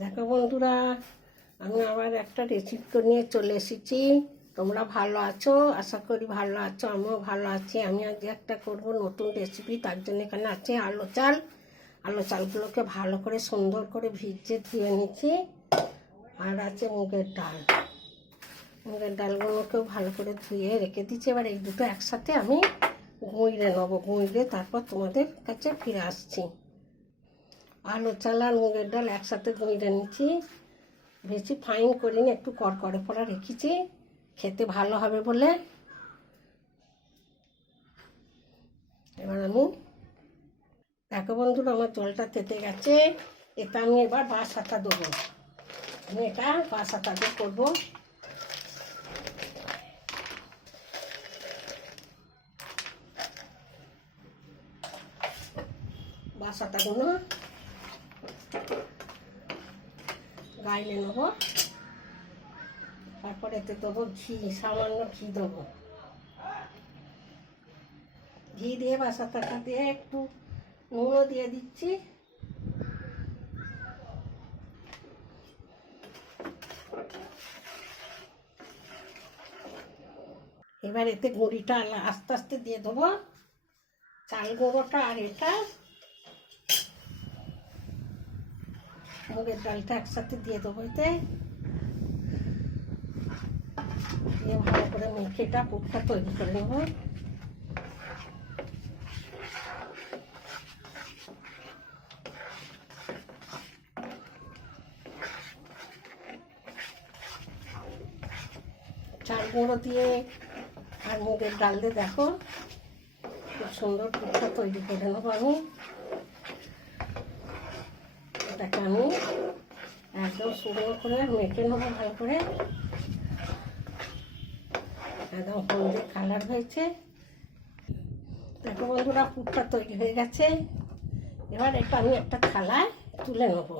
দেখো বন্ধুরা, আমি আবার একটা রেসিপি নিয়ে চলে এসেছি। তোমরা ভালো আছো? আশা করি ভালো আছো, আমিও ভালো আছি। আমি আজকে একটা করব নতুন রেসিপি। তার জন্য এখানে আছে আলো চালগুলোকে ভালো করে সুন্দর করে ভিজিয়ে ধুয়ে নিচ্ছি। আর আছে মুগের ডালগুলোকেও ভালো করে ধুয়ে রেখে দিচ্ছি। এবার এই দুটো একসাথে আমি গুঁড়ে নেবো, গুঁড়ে তারপর তোমাদের কাছে ফিরে আসছি। আলু চাল আর মুগের ডাল একসাথে গুঁড়ে নিচ্ছি। বেশি ফাইন করিনি, একটু কড়কড়ে পড়া রেখেছি খেতে ভালো হবে বলে। এবার আমি দেখো বন্ধুরা, আমার জলটা তেতে গেছে। এটা আমি এবার বাঁশাটা দেবো। আমি এটা বাঁশাটা দিয়ে করবো। বাঁশাটাগুলো গাইলে নেবো। তারপরে এতে দেবো ঘি, সামান্য ঘি দেবো। ঘি দিয়ে বাঁশাটা দিয়ে একটু নুনও দিয়ে দিচ্ছি। এবার এতে গুঁড়িটা আস্তে আস্তে দিয়ে দেবো, চাল গুঁড়োটা আর এটা মুগের ডালটা একসাথে দিয়ে দেবো। এতে দিয়ে ভালো করে মেখে এটা পুরটা তৈরি করে নেব। চাল গুঁড়ো দিয়ে আর মুগের ডাল দিয়ে দেখো খুব সুন্দর পুরটা তৈরি করে নেবো। আমি এটাকে আমি একদম শুকনো করে মেখে নেবো ভালো করে। একদম হলদে কালার হয়েছে। দেখো বন্ধুরা, পুরটা তৈরি হয়ে গেছে। এবার এটা আমি একটা থালায় তুলে নেব।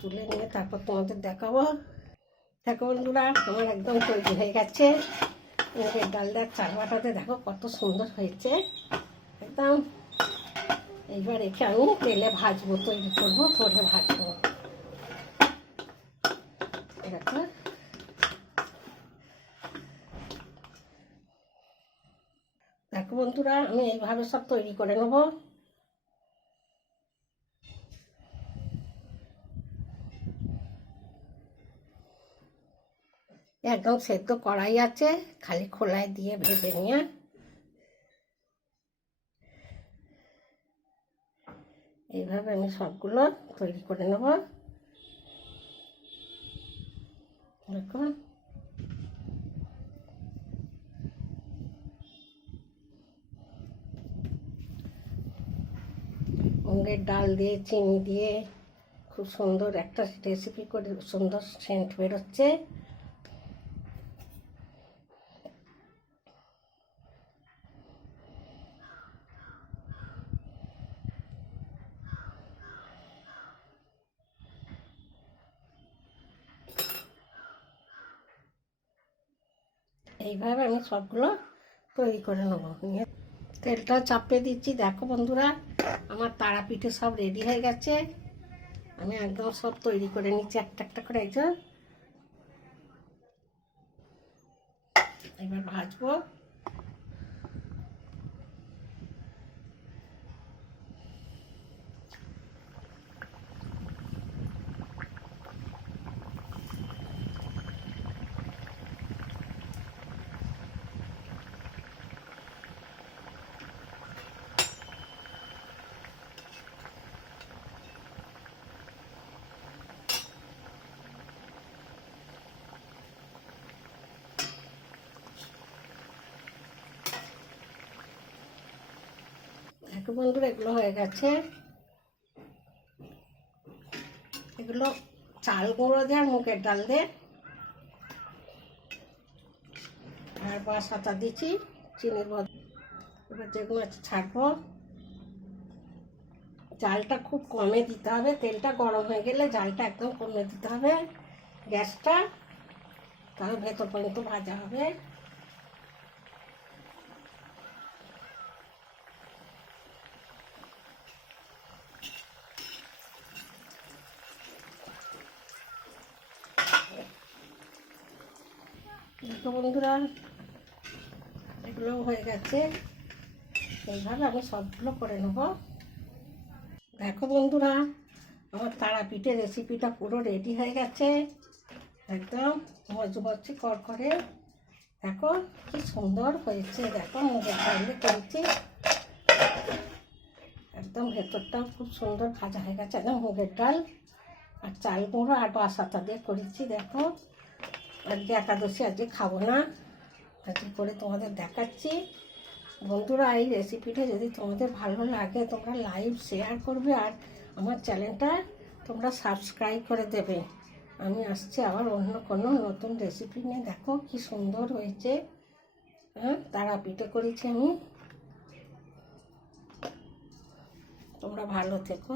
তুলে নিয়ে তারপর তোমাদের দেখাবো। দেখো বন্ধুরা, আমার একদম তৈরি হয়ে গেছে। মুগের ডালটা চাল বাটাতে দেখো কত সুন্দর হয়েছে একদম। এইবার একে আমি তেলে ভাজবো, তৈরি করবো, করে ভাজবো। দেখো দেখো বন্ধুরা, আমি এইভাবে সব তৈরি করে নেবো। একদম সেদ্ধ কড়াই আছে, খালি খোলায় দিয়ে ভেজে নিয়ে এইভাবে আমি সবগুলো তৈরি করে নেব। দেখুন মুগের ডাল দিয়ে চিনি দিয়ে খুব সুন্দর একটা রেসিপি করে, সুন্দর সেন্ট বেরোচ্ছে। এইভাবে আমি সবগুলো তৈরি করে নেবো। নিয়ে তেলটা চাপিয়ে দিচ্ছি। দেখো বন্ধুরা, আমার তারাপীঠে সব রেডি হয়ে গেছে। আমি একদম সব তৈরি করে নিচ্ছি একটা একটা করে। এবার ভাজবো। দেখো বন্ধুরা, এগুলো হয়ে গেছে। এগুলো চাল গুঁড়ো দিয়ে আর মুগের ডাল দিয়ে আর বাঁশাটা দিচ্ছি চিনির বদলে। এবার যেগুলো আছে ছাড়বো। জালটা খুব কমে দিতে হবে, তেলটা গরম হয়ে গেলে জালটা একদম কমে দিতে হবে গ্যাসটা, তাহলে ভেতর পর্যন্ত ভাজা হবে। দেখো বন্ধুরা, এগুলোও হয়ে গেছে। এইভাবে আমি সবগুলো করে নেব। দেখো বন্ধুরা, আমার তারাপীঠের রেসিপিটা পুরো রেডি হয়ে গেছে, একদম মজমচে করকরে। দেখো কি সুন্দর হয়েছে। দেখো মুগের ডাল দিয়ে করেছি, একদম ভেতরটাও খুব সুন্দর ভাজা হয়ে গেছে। একদম মুগের ডাল আর চাল গুঁড়ো আর বাসাতা দিয়ে করেছি। দেখো আজকে একাদশী, আজকে খাবো না, আজকে করে তোমাদের দেখাচ্ছি। বন্ধুরা, এই রেসিপিটা যদি তোমাদের ভালো লাগে তোমরা লাইক শেয়ার করবে আর আমার চ্যানেলটা তোমরা সাবস্ক্রাইব করে দেবে। আমি আসছি আবার অন্য কোনো নতুন রেসিপি নিয়ে। দেখো কি সুন্দর হয়েছে। হ্যাঁ, তারাপীঠে করেছি আমি। তোমরা ভালো থেকো।